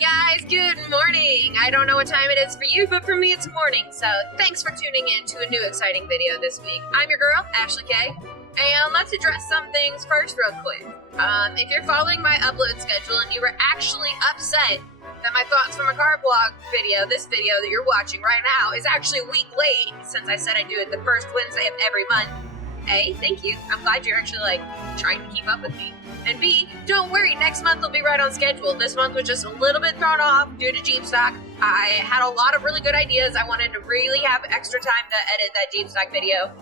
Guys, good morning! I don't know what time it is for you, but for me it's morning, so thanks for tuning in to a new exciting video this week. I'm your girl, Ashley K, and let's address some things first real quick. If you're following my upload schedule and you were actually upset that my Thoughts from a Car Blog video, this video that you're watching right now, is actually a week late since I said I do it the first Wednesday of every month, A, thank you. I'm glad you're actually, trying to keep up with me. And B, don't worry, next month will be right on schedule. This month was just a little bit thrown off due to Jeep Stock. I had a lot of really good ideas. I wanted to really have extra time to edit that Jeep Stock video.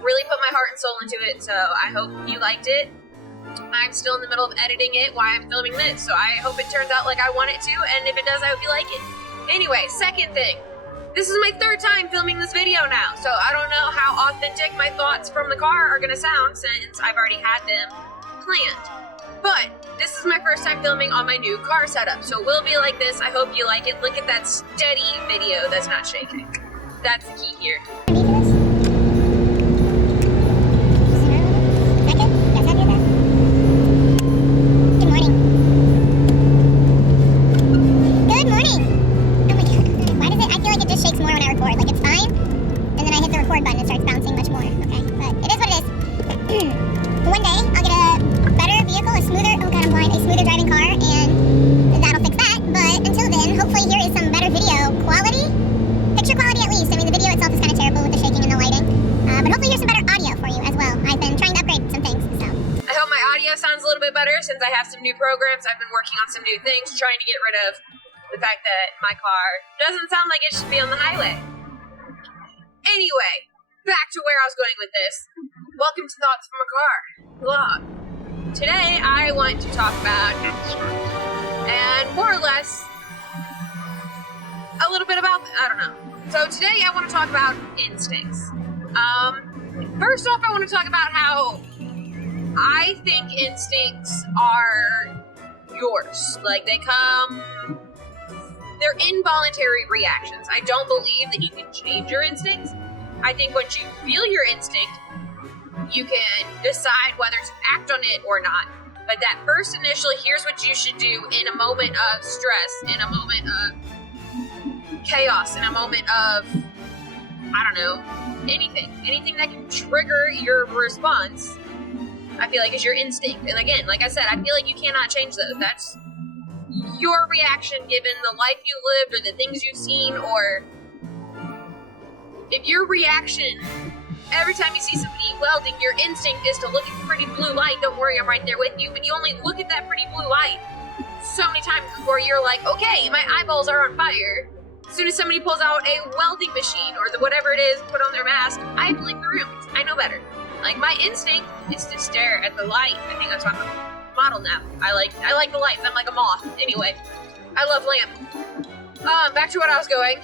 Really put my heart and soul into it, so I hope you liked it. I'm still in the middle of editing it while I'm filming this, so I hope it turns out like I want it to, and if it does, I hope you like it. Anyway, second thing. This is my third time filming this video now, so I don't know how authentic my thoughts from the car are gonna sound since I've already had them planned. But this is my first time filming on my new car setup, so it will be like this. I hope you like it. Look at that steady video that's not shaking. That's the key here. Sounds a little bit better since I have some new programs. I've been working on some new things, trying to get rid of the fact that my car doesn't sound like it should be on the highway. Anyway, back to where I was going with this. Welcome to Thoughts from a Car Blog. Today I want to talk about, and more or less, a little bit about, I don't know. So today I want to talk about instincts. First off, I want to talk about how I think instincts are yours. Like, they're involuntary reactions. I don't believe that you can change your instincts. I think once you feel your instinct, you can decide whether to act on it or not. But that first initial, here's what you should do in a moment of stress, in a moment of chaos, in a moment of, I don't know, anything that can trigger your response, I feel like is your instinct. And again, like I said, I feel like you cannot change those. That's your reaction given the life you lived or the things you've seen, or if your reaction every time you see somebody welding, your instinct is to look at the pretty blue light. Don't worry, I'm right there with you. But you only look at that pretty blue light so many times before you're like, okay, my eyeballs are on fire. As soon as somebody pulls out a welding machine or whatever it is, put on their mask, I blink the room. I know better. Like, my instinct is to stare at the light. I think that's why I'm a model now. I like the lights. I'm like a moth. Anyway, I love lamp. Back to what I was doing.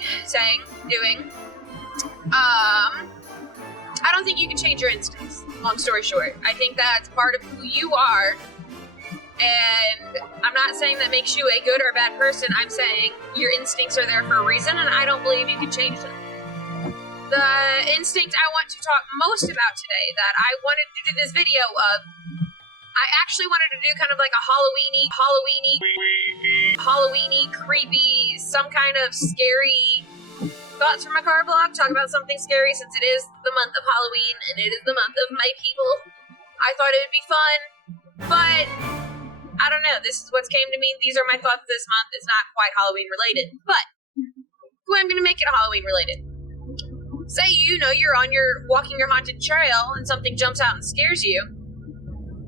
I don't think you can change your instincts, long story short. I think that's part of who you are, and I'm not saying that makes you a good or a bad person. I'm saying your instincts are there for a reason, and I don't believe you can change them. The instinct I want to talk most about today that I wanted to do this video of, I actually wanted to do kind of like a Halloweeny, creepy, some kind of scary Thoughts from a Car Blog, talk about something scary since it is the month of Halloween and it is the month of my people. I thought it would be fun, but I don't know, this is what's came to me. These are my thoughts this month. It's not quite Halloween related, but I'm going to make it Halloween related. Say, you're walking your haunted trail and something jumps out and scares you.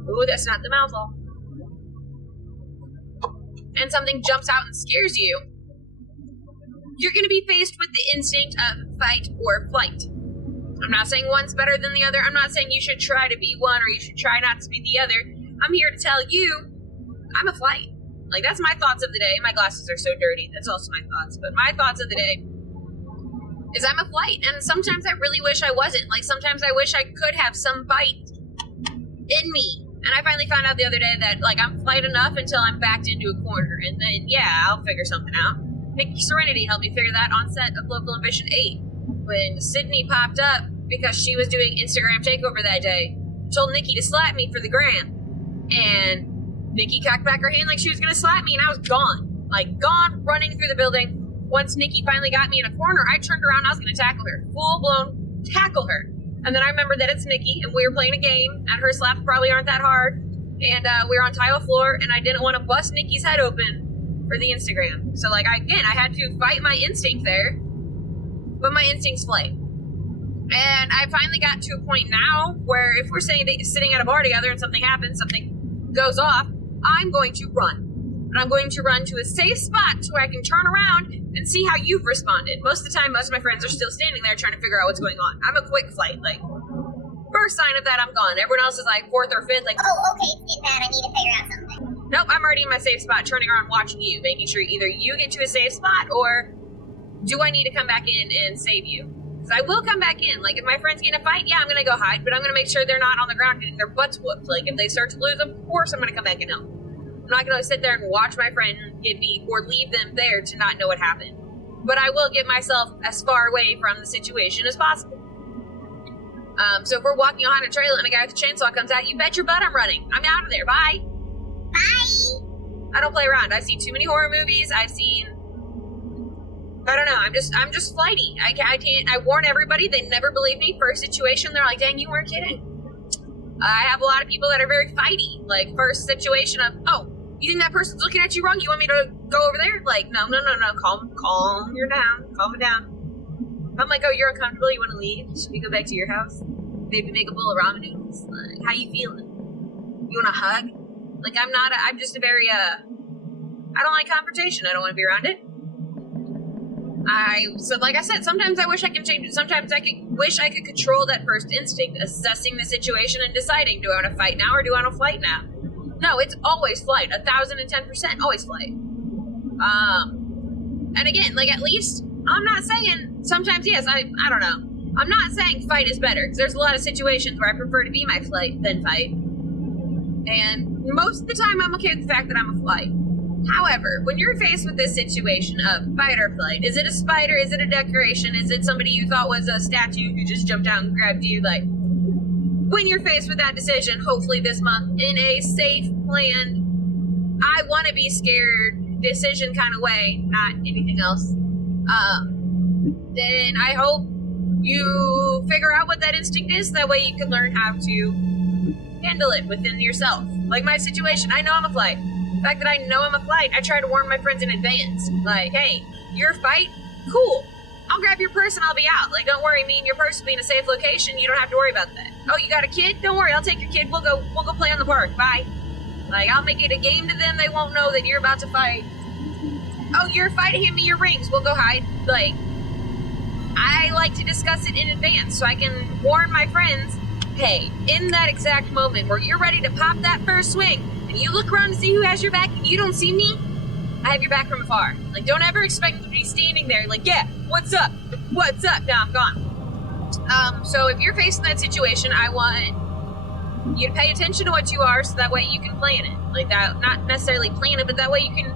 Ooh, that's not the mouthful. And something jumps out and scares you. You're going to be faced with the instinct of fight or flight. I'm not saying one's better than the other. I'm not saying you should try to be one or you should try not to be the other. I'm here to tell you, I'm a flight. Like, that's my thoughts of the day. My glasses are so dirty. That's also my thoughts. But my thoughts of the day is I'm a flight. And sometimes I really wish I wasn't. Like, sometimes I wish I could have some fight in me. And I finally found out the other day that, I'm flight enough until I'm backed into a corner. And then, I'll figure something out. Pick Serenity helped me figure that on set of Local Ambition 8. When Sydney popped up because she was doing Instagram takeover that day, told Nikki to slap me for the gram. And Nikki cocked back her hand like she was going to slap me, and I was gone. like gone, running through the building. Once Nikki finally got me in a corner, I turned around, I was gonna tackle her. Full-blown tackle her. And then I remembered that it's Nikki, and we were playing a game, and her slaps probably aren't that hard, and we were on tile floor, and I didn't want to bust Nikki's head open for the Instagram. So, like, I had to fight my instinct there, but my instincts flame. And I finally got to a point now where if we're sitting at a bar together and something happens, something goes off, I'm going to run. And I'm going to run to a safe spot where I can turn around and see how you've responded. Most of the time, most of my friends are still standing there trying to figure out what's going on. I'm a quick flight. Like, first sign of that, I'm gone. Everyone else is like fourth or fifth. Like, oh, okay, it's getting bad. I need to figure out something. Nope, I'm already in my safe spot, turning around, watching you, making sure either you get to a safe spot or do I need to come back in and save you? Because I will come back in. Like, if my friends get in a fight, yeah, I'm going to go hide, but I'm going to make sure they're not on the ground getting their butts whooped. Like, if they start to lose, of course I'm going to come back and help. I'm not going to sit there and watch my friend get beat or leave them there to not know what happened. But I will get myself as far away from the situation as possible. So if we're walking behind a trail and a guy with a chainsaw comes out, you bet your butt I'm running. I'm out of there. Bye. Bye. I don't play around. I've seen too many horror movies. I don't know. I'm just flighty. I can't. I warn everybody. They never believe me. First situation, they're like, dang, you weren't kidding. I have a lot of people that are very fighty. Like, first situation of, oh, you think that person's looking at you wrong? You want me to go over there? Like, no. Calm you down. Calm it down. I'm like, oh, you're uncomfortable? You want to leave? Should we go back to your house? Maybe make a bowl of ramen noodles? Like, how you feeling? You want a hug? Like, I'm just a very, I don't like confrontation. I don't want to be around it. So like I said, sometimes I wish I could change it. Sometimes wish I could control that first instinct, assessing the situation and deciding, do I want to fight now or do I want to flight now? No, it's always flight. 1,010%, always flight. And again, like, at least, I'm not saying, sometimes, yes, I don't know. I'm not saying fight is better, because there's a lot of situations where I prefer to be my flight than fight. And most of the time, I'm okay with the fact that I'm a flight. However, when you're faced with this situation of fight or flight, is it a spider? Is it a decoration? Is it somebody you thought was a statue who just jumped out and grabbed you? Like, when you're faced with that decision, hopefully this month, in a safe, planned, I want to be scared decision kind of way, not anything else, then I hope you figure out what that instinct is. That way you can learn how to handle it within yourself. Like my situation, I know I'm a flight. The fact that I know I'm a flight, I try to warn my friends in advance. Like, hey, you're a fight? Cool. I'll grab your purse and I'll be out. Like, don't worry, me and your purse will be in a safe location. You don't have to worry about that. Oh, you got a kid? Don't worry, I'll take your kid. We'll go play on the park. Bye. Like, I'll make it a game to them. They won't know that you're about to fight. Oh, you're fighting? Hand me your rings. We'll go hide. Like, I like to discuss it in advance so I can warn my friends, hey, in that exact moment where you're ready to pop that first swing, and you look around to see who has your back, and you don't see me, I have your back from afar. Like, don't ever expect me to be standing there like, yeah, what's up? What's up? Now I'm gone. So if you're facing that situation, I want you to pay attention to what you are so that way you can plan it. Like that, not necessarily plan it, but that way you can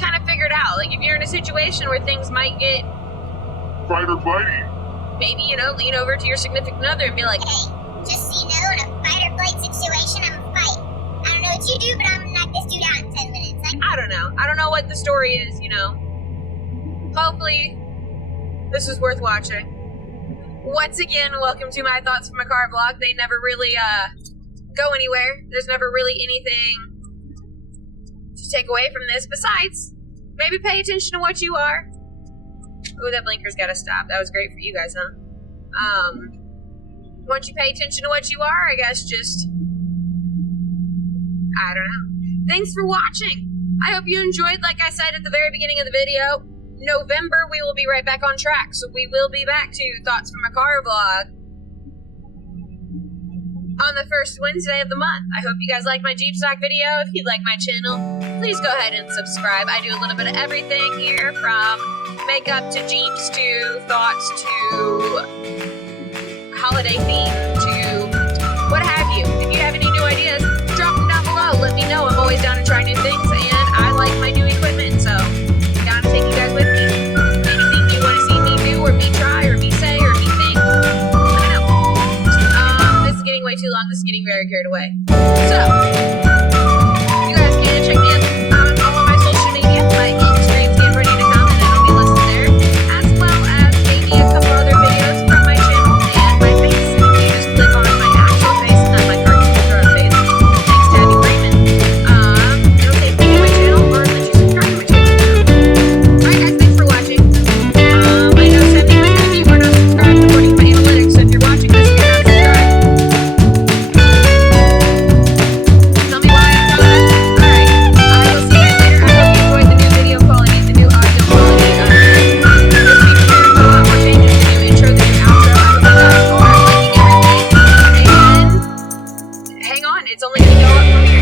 kind of figure it out. Like if you're in a situation where things might get fight or flight, maybe, lean over to your significant other and be like, hey, just so you know, in a fight or flight situation, I'm a fight. I don't know what you do, but I'm gonna knock this dude out in 10 minutes. I don't know what the story is, Hopefully, this is worth watching. Once again, welcome to my Thoughts from a Car vlog. They never really, go anywhere. There's never really anything to take away from this. Besides, maybe pay attention to what you are. Ooh, that blinker's gotta stop. That was great for you guys, huh? Once you pay attention to what you are, I guess just, I don't know. Thanks for watching. I hope you enjoyed. Like I said at the very beginning of the video, November we will be right back on track. So we will be back to Thoughts from a Car vlog on the first Wednesday of the month. I hope you guys liked my Jeep stock video. If you like my channel, please go ahead and subscribe. I do a little bit of everything here, from makeup to Jeeps to thoughts to holiday theme to what have you. If you have any new ideas, drop them down below. Let me know. I'm always down to try new things, and I like my new equipment, so I'm down to take you guys with me. Anything you want to see me do, or me try, or me say, or me think, let me know. This is getting way too long. This is getting very carried away. So, you guys can check me out on all of my social media. it's only going to go up from here.